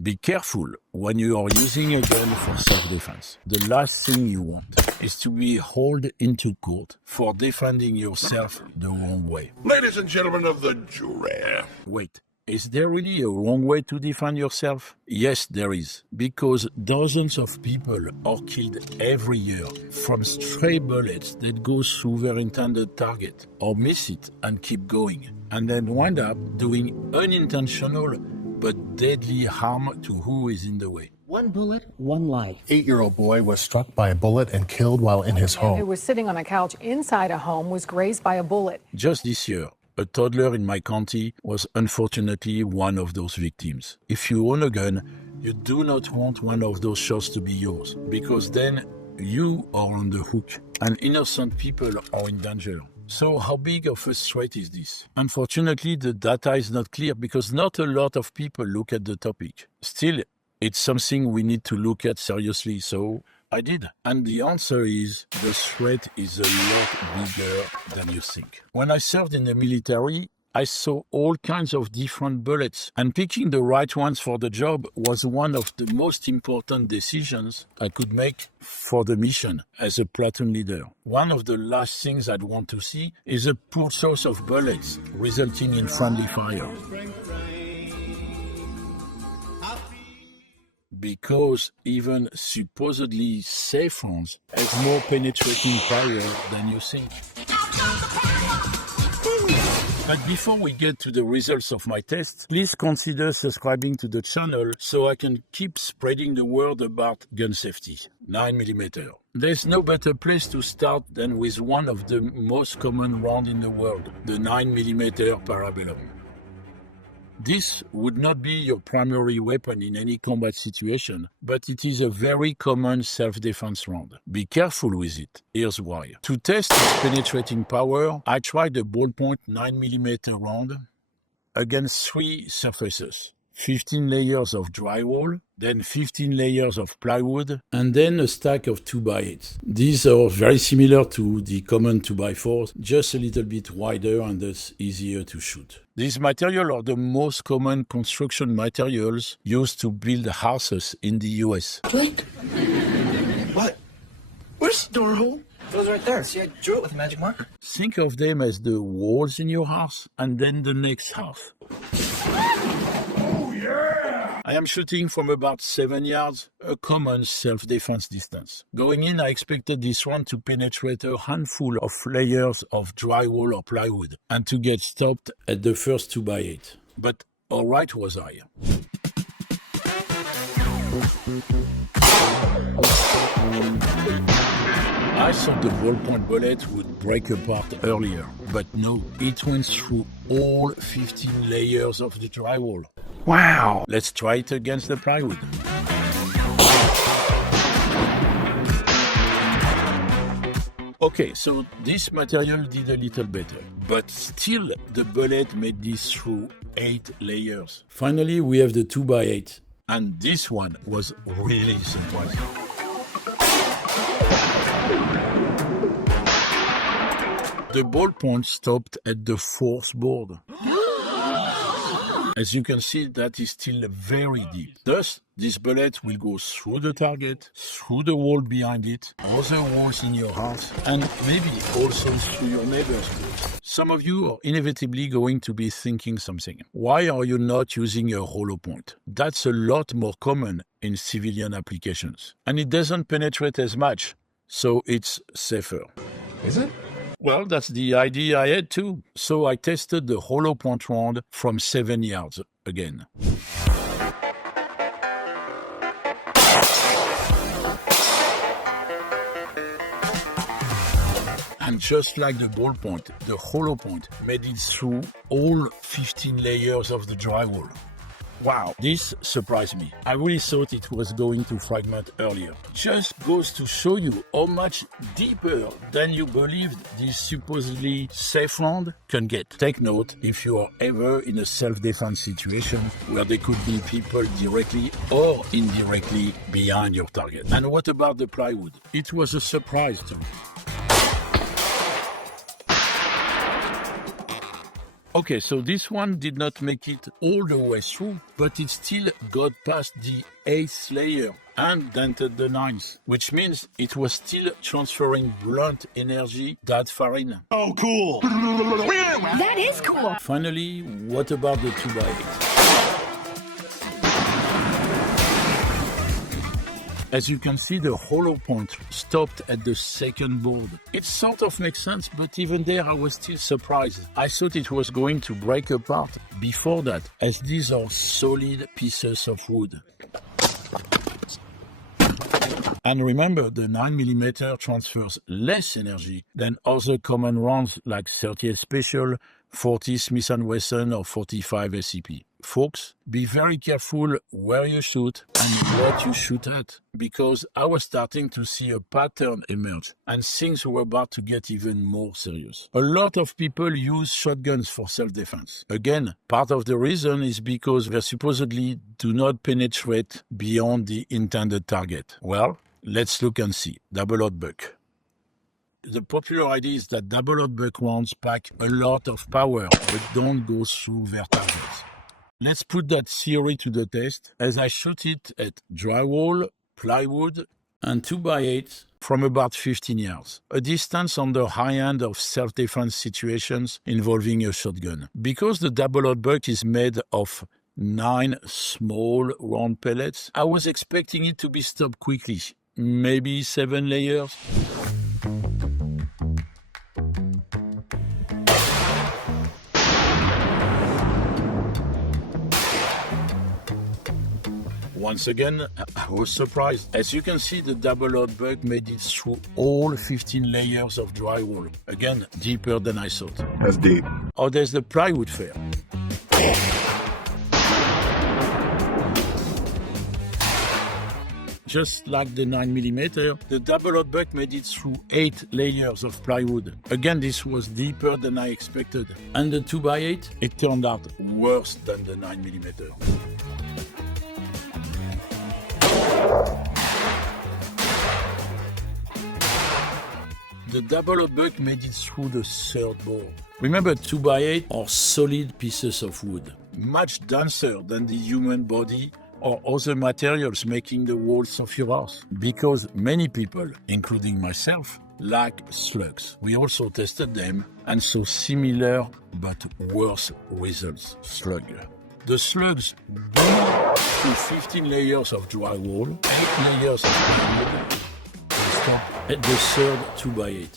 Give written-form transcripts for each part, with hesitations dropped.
Be careful when you are using a gun for self-defense. The last thing you want is to be hauled into court for defending yourself the wrong way. Ladies and gentlemen of the jury. Wait, is there really a wrong way to defend yourself? Yes, there is, because dozens of people are killed every year from stray bullets that go through their intended target, or miss it and keep going, and then wind up doing unintentional but deadly harm to who is in the way. One bullet, one life. 8-year-old boy was struck by a bullet and killed while in his home. Who was sitting on a couch inside a home was grazed by a bullet. Just this year, a toddler in my county was unfortunately one of those victims. If you own a gun, you do not want one of those shots to be yours, because then you are on the hook and innocent people are in danger. So how big of a threat is this? Unfortunately, the data is not clear because not a lot of people look at the topic. Still, it's something we need to look at seriously, so I did. And the answer is, the threat is a lot bigger than you think. When I served in the military, I saw all kinds of different bullets, and picking the right ones for the job was one of the most important decisions I could make for the mission as a platoon leader. One of the last things I'd want to see is a poor source of bullets resulting in friendly fire. Because even supposedly safe rounds have more penetrating power than you think. But before we get to the results of my tests, please consider subscribing to the channel so I can keep spreading the word about gun safety. 9mm. There's no better place to start than with one of the most common rounds in the world, the 9mm Parabellum. This would not be your primary weapon in any combat situation, but it is a very common self-defense round. Be careful with it. Here's why. To test its penetrating power, I tried a ballpoint 9mm round against 3 surfaces. 15 layers of drywall, then 15 layers of plywood, and then a stack of 2x8s. These are very similar to the common 2x4s, just a little bit wider and thus easier to shoot. These materials are the most common construction materials used to build houses in the US. What? What? Where's the door hole? It was right there. See, I drew it with a magic marker. Think of them as the walls in your house and then the next house. I am shooting from about 7 yards, a common self-defense distance. Going in, I expected this one to penetrate a handful of layers of drywall or plywood and to get stopped at the first 2x8. But all right was I. I thought the ballpoint bullet would break apart earlier, but no, it went through all 15 layers of the drywall. Wow! Let's try it against the plywood. Okay, so this material did a little better, but still the bullet made this through 8 layers. Finally, we have the 2x8, and this one was really surprising. The ballpoint stopped at the 4th board. As you can see, that is still very deep. Thus, this bullet will go through the target, through the wall behind it, other walls in your house, and maybe also through your neighbor's wall. Some of you are inevitably going to be thinking something. Why are you not using a Hollowpoint? That's a lot more common in civilian applications. And it doesn't penetrate as much, so it's safer. Is it? Well, that's the idea I had too. So I tested the Hollowpoint round from 7 yards again. And just like the ballpoint, the Hollowpoint made it through all 15 layers of the drywall. Wow, this surprised me. I really thought it was going to fragment earlier. Just goes to show you how much deeper than you believed this supposedly safe round can get. Take note if you are ever in a self-defense situation where there could be people directly or indirectly behind your target. And what about the plywood? It was a surprise to me. Okay, so this one did not make it all the way through, but it still got past the 8th layer and dented the 9th, which means it was still transferring blunt energy that far in. Oh, cool. That is cool. Finally, what about the 2x8? As you can see, the Hollowpoint stopped at the second board. It sort of makes sense, but even there I was still surprised. I thought it was going to break apart before that, as these are solid pieces of wood. And remember, the 9mm transfers less energy than other common rounds like 38 Special, 40 Smith & Wesson or 45 SCP. Folks, be very careful where you shoot and what you shoot at, because I was starting to see a pattern emerge and things were about to get even more serious. A lot of people use shotguns for self-defense. Again, part of the reason is because they supposedly do not penetrate beyond the intended target. Well, let's look and see. Double-aught buck. The popular idea is that double-aught buck rounds pack a lot of power but don't go through their targets. Let's put that theory to the test as I shoot it at drywall, plywood, and 2x8 from about 15 yards, a distance on the high end of self-defense situations involving a shotgun. Because the double-aught buck is made of 9 small round pellets, I was expecting it to be stopped quickly, maybe 7 layers. Once again, I was surprised. As you can see, the double-aught buck made it through all 15 layers of drywall. Again, deeper than I thought. That's deep. Oh, there's the plywood fair. Just like the 9mm, the double-aught buck made it through 8 layers of plywood. Again, this was deeper than I expected. And the 2x8, it turned out worse than the 9mm. The double-aught buck made it through the 3rd board. Remember, 2x8 are solid pieces of wood, much denser than the human body or other materials making the walls of your house. Because many people, including myself, like slugs. We also tested them and saw similar but worse results. Slug. The slugs blew through 15 layers of drywall, 8 layers of plywood, and stop at the 3rd 2x8.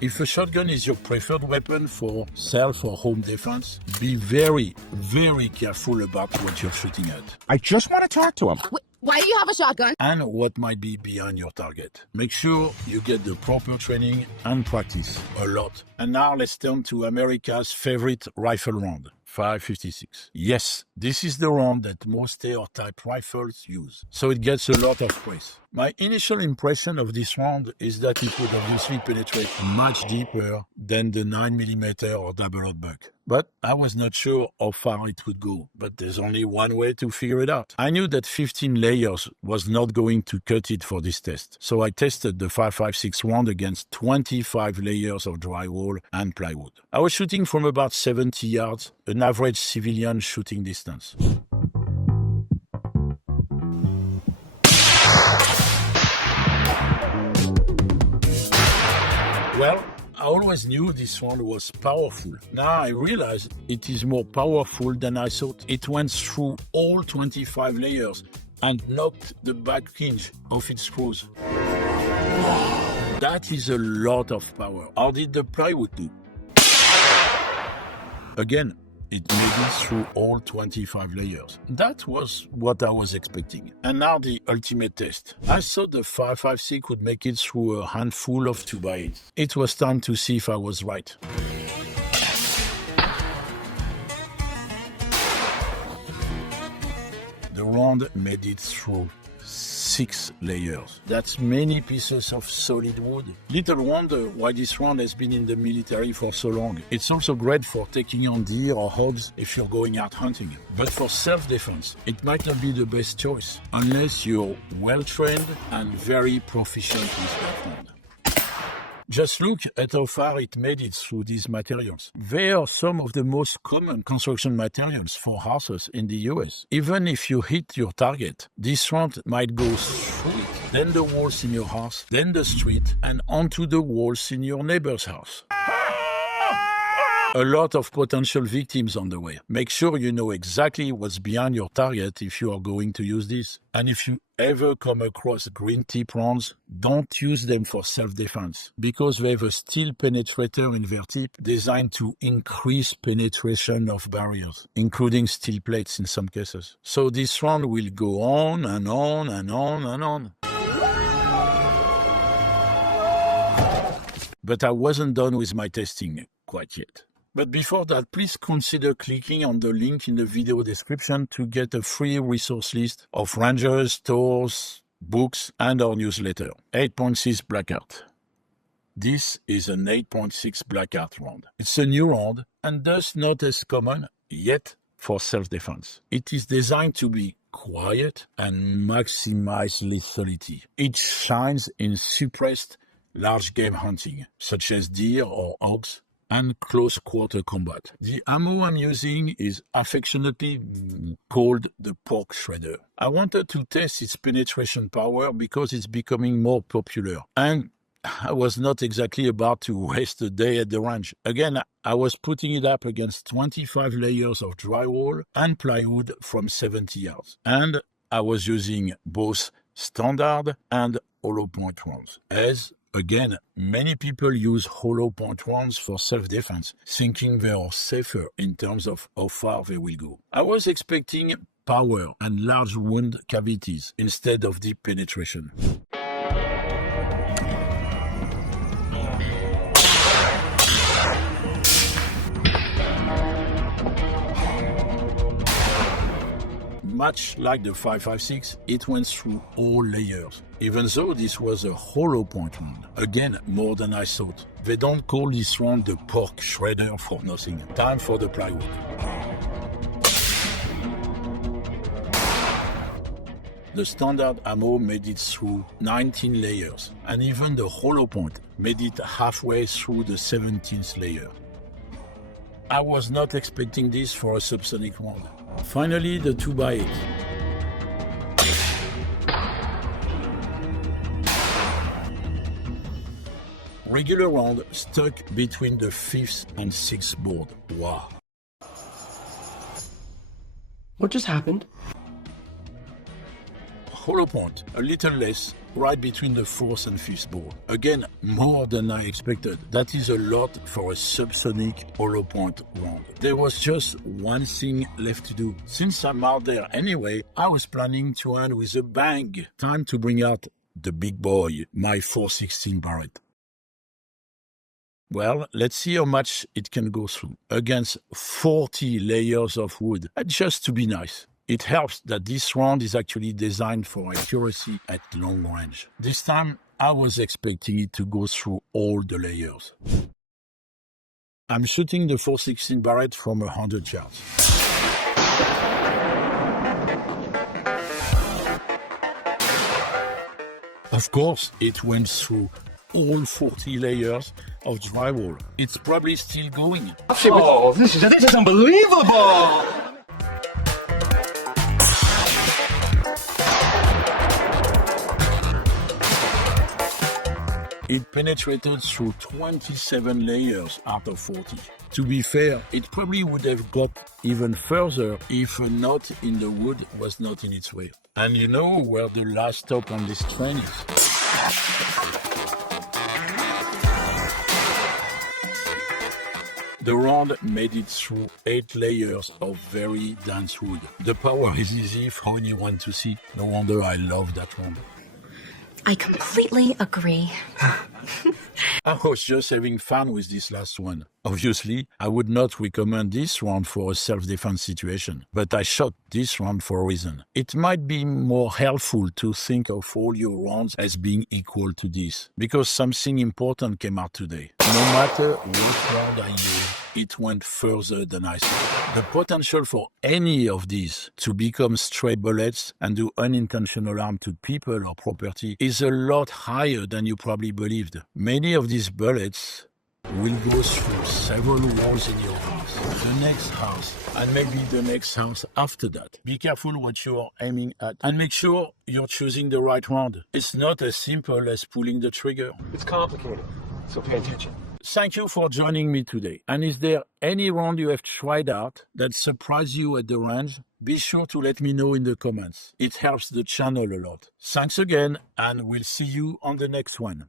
If a shotgun is your preferred weapon for self or home defense, be very, very careful about what you're shooting at. I just want to talk to him. Why do you have a shotgun? And what might be behind your target. Make sure you get the proper training and practice a lot. And now let's turn to America's favorite rifle round. 5.56. Yes, this is the round that most AR-type rifles use, so it gets a lot of praise. My initial impression of this round is that it would obviously penetrate much deeper than the 9mm or double-aught buck. But I was not sure how far it would go, but there's only one way to figure it out. I knew that 15 layers was not going to cut it for this test, so I tested the 5.56 round against 25 layers of drywall and plywood. I was shooting from about 70 yards, an average civilian shooting distance. Well, I always knew this one was powerful. Now I realize it is more powerful than I thought. It went through all 25 layers and knocked the back hinge off its screws. That is a lot of power. How did the plywood do? Again, it made it through all 25 layers. That was what I was expecting. And now the ultimate test. I thought the 5.56 would make it through a handful of 2x8. It was time to see if I was right. The round made it through 6 layers. That's many pieces of solid wood. Little wonder why this round has been in the military for so long. It's also great for taking on deer or hogs if you're going out hunting. But for self-defense, it might not be the best choice, unless you're well-trained and very proficient with that round. Just look at how far it made it through these materials. They are some of the most common construction materials for houses in the US. Even if you hit your target, this round might go through it, then the walls in your house, then the street, and onto the walls in your neighbor's house. A lot of potential victims on the way. Make sure you know exactly what's behind your target if you are going to use this. And if you ever come across green tip rounds, don't use them for self-defense because they have a steel penetrator in their tip designed to increase penetration of barriers, including steel plates in some cases. So this round will go on and on and on and on. But I wasn't done with my testing quite yet. But before that, please consider clicking on the link in the video description to get a free resource list of rangers, stores, books, and our newsletter. 8.6 Blackout. This is an 8.6 Blackout round. It's a new round and thus not as common yet for self-defense. It is designed to be quiet and maximize lethality. It shines in suppressed large game hunting, such as deer or hogs, and close quarter combat. The ammo I'm using is affectionately called the pork shredder. I wanted to test its penetration power because it's becoming more popular. And I was not exactly about to waste a day at the range. Again, I was putting it up against 25 layers of drywall and plywood from 70 yards. And I was using both standard and Hollowpoint rounds. As again, many people use Hollowpoint rounds for self-defense, thinking they are safer in terms of how far they will go. I was expecting power and large wound cavities instead of deep penetration. Much like the 5.56, it went through all layers, even though this was a Hollowpoint round. Again, more than I thought. They don't call this round the pork shredder for nothing. Time for the plywood. The standard ammo made it through 19 layers, and even the Hollowpoint made it halfway through the 17th layer. I was not expecting this for a subsonic round. Finally, the 2x8. Regular round stuck between the 5th and 6th board. Wow. What just happened? Hollowpoint, a little less, right between the 4th and 5th board. Again, more than I expected. That is a lot for a subsonic Hollowpoint round. There was just one thing left to do. Since I'm out there anyway, I was planning to end with a bang. Time to bring out the big boy, my 416 Barrett. Well, let's see how much it can go through. Against 40 layers of wood, just to be nice. It helps that this round is actually designed for accuracy at long range. This time, I was expecting it to go through all the layers. I'm shooting the 416 Barrett from 100 yards. Of course, it went through all 40 layers of drywall. It's probably still going. Oh, this is unbelievable! It penetrated through 27 layers out of 40. To be fair, it probably would have got even further if a knot in the wood was not in its way. And you know where the last stop on this train is? The round made it through 8 layers of very dense wood. The power is easy for anyone to see. No wonder I love that round. I completely agree. I was just having fun with this last one. Obviously, I would not recommend this round for a self-defense situation, but I shot this round for a reason. It might be more helpful to think of all your rounds as being equal to this, because something important came out today. No matter what round I used, it went further than I thought. The potential for any of these to become stray bullets and do unintentional harm to people or property is a lot higher than you probably believed. Many of these bullets will go through several walls in your house, the next house, and maybe the next house after that. Be careful what you are aiming at, and make sure you're choosing the right round. It's not as simple as pulling the trigger. It's complicated, so pay attention. Thank you for joining me today. And is there any round you have tried out that surprised you at the range? Be sure to let me know in the comments. It helps the channel a lot. Thanks again, and we'll see you on the next one.